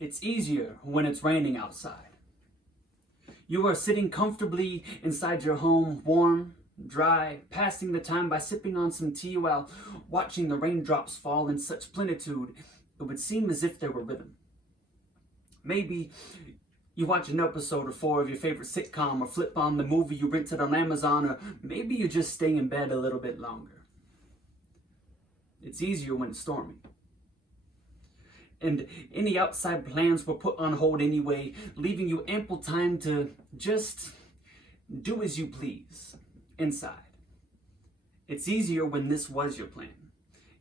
It's easier when it's raining outside. You are sitting comfortably inside your home, warm, dry, passing the time by sipping on some tea while watching the raindrops fall in such plenitude, it would seem as if there were rhythm. Maybe you watch an episode or four of your favorite sitcom, or flip on the movie you rented on Amazon, or maybe you just stay in bed a little bit longer. It's easier when it's stormy. And any outside plans were put on hold anyway, leaving you ample time to just do as you please inside. It's easier when this was your plan.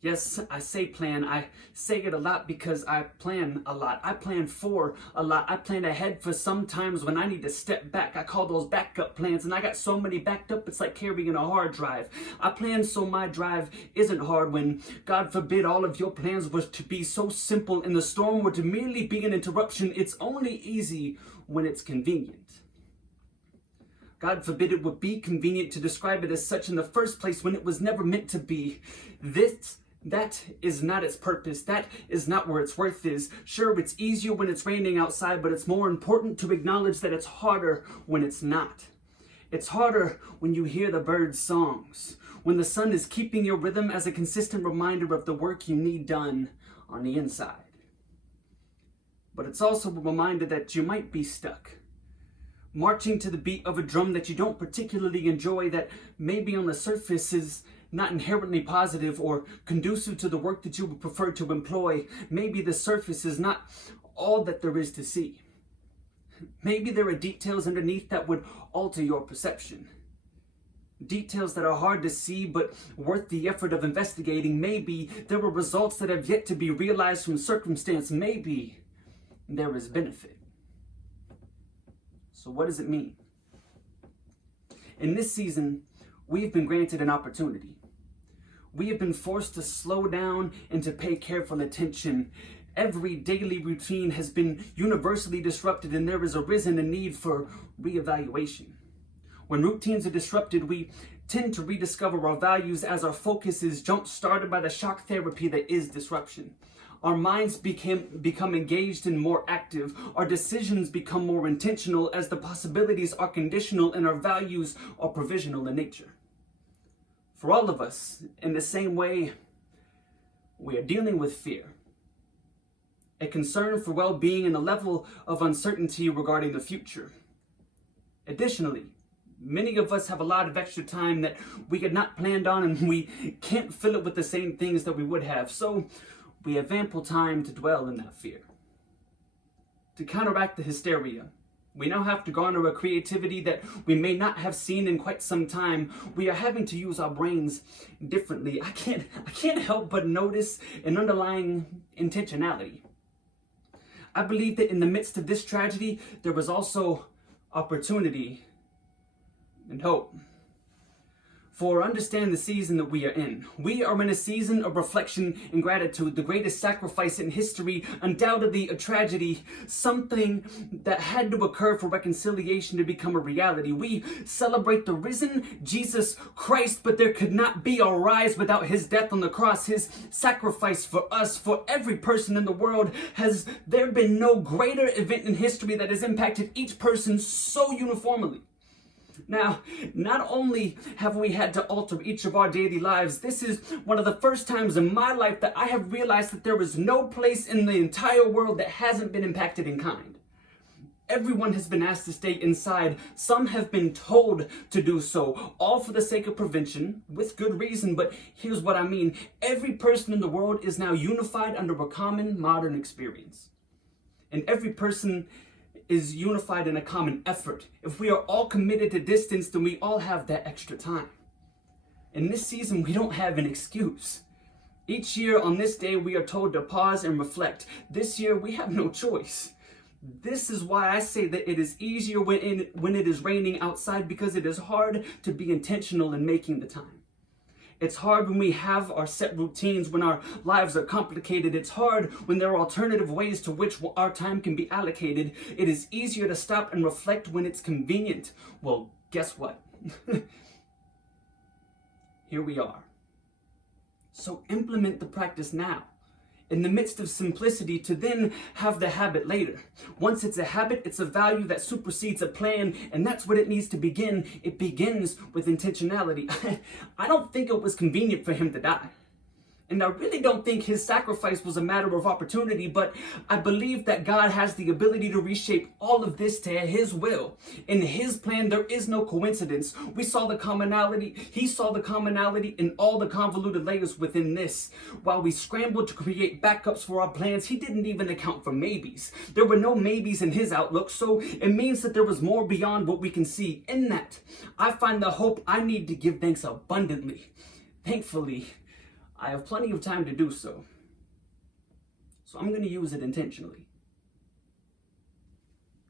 Yes, I say plan. I say it a lot because I plan a lot. I plan for a lot. I plan ahead for some times when I need to step back. I call those backup plans, and I got so many backed up, it's like carrying a hard drive. I plan so my drive isn't hard when, God forbid, all of your plans were to be so simple and the storm were to merely be an interruption. It's only easy when it's convenient. God forbid it would be convenient to describe it as such in the first place when it was never meant to be. That is not its purpose. That is not where its worth is. Sure, it's easier when it's raining outside, but it's more important to acknowledge that it's harder when it's not. It's harder when you hear the birds' songs, when the sun is keeping your rhythm as a consistent reminder of the work you need done on the inside. But it's also a reminder that you might be stuck, marching to the beat of a drum that you don't particularly enjoy, that maybe on the surface is not inherently positive or conducive to the work that you would prefer to employ. Maybe the surface is not all that there is to see. Maybe there are details underneath that would alter your perception. Details that are hard to see but worth the effort of investigating. Maybe there are results that have yet to be realized from circumstance. Maybe there is benefit. So what does it mean? In this season, we've been granted an opportunity. We have been forced to slow down and to pay careful attention. Every daily routine has been universally disrupted, and there has arisen a need for reevaluation. When routines are disrupted, we tend to rediscover our values as our focus is jump-started by the shock therapy that is disruption. Our minds become engaged and more active. Our decisions become more intentional as the possibilities are conditional and our values are provisional in nature. For all of us, in the same way, we are dealing with fear, a concern for well-being and a level of uncertainty regarding the future. Additionally, many of us have a lot of extra time that we had not planned on, and we can't fill it with the same things that we would have. So we have ample time to dwell in that fear. To counteract the hysteria, we now have to garner a creativity that we may not have seen in quite some time. We are having to use our brains differently. I can't help but notice an underlying intentionality. I believe that in the midst of this tragedy, there was also opportunity and hope. For understand the season that we are in. We are in a season of reflection and gratitude, the greatest sacrifice in history, undoubtedly a tragedy, something that had to occur for reconciliation to become a reality. We celebrate the risen Jesus Christ, but there could not be a rise without his death on the cross, his sacrifice for us, for every person in the world. Has there been no greater event in history that has impacted each person so uniformly? Now, not only have we had to alter each of our daily lives, this is one of the first times in my life that I have realized that there is no place in the entire world that hasn't been impacted in kind. Everyone has been asked to stay inside. Some have been told to do so, all for the sake of prevention, with good reason. But here's what I mean. Every person in the world is now unified under a common modern experience. And every person is unified in a common effort. If we are all committed to distance, then we all have that extra time. In this season, we don't have an excuse. Each year on this day, we are told to pause and reflect. This year, we have no choice. This is why I say that it is easier when it is raining outside, because it is hard to be intentional in making the time. It's hard when we have our set routines, when our lives are complicated. It's hard when there are alternative ways to which our time can be allocated. It is easier to stop and reflect when it's convenient. Well, guess what? Here we are. So implement the practice now. in the midst of simplicity to then have the habit later. Once it's a habit, it's a value that supersedes a plan, and that's what it needs to begin. It begins with intentionality. I don't think it was convenient for him to die. And I really don't think his sacrifice was a matter of opportunity, but I believe that God has the ability to reshape all of this to his will. In his plan, there is no coincidence. We saw the commonality. He saw the commonality in all the convoluted layers within this. While we scrambled to create backups for our plans, he didn't even account for maybes. There were no maybes in his outlook, so it means that there was more beyond what we can see. In that, I find the hope I need to give thanks abundantly. Thankfully, I have plenty of time to do so. So I'm going to use it intentionally.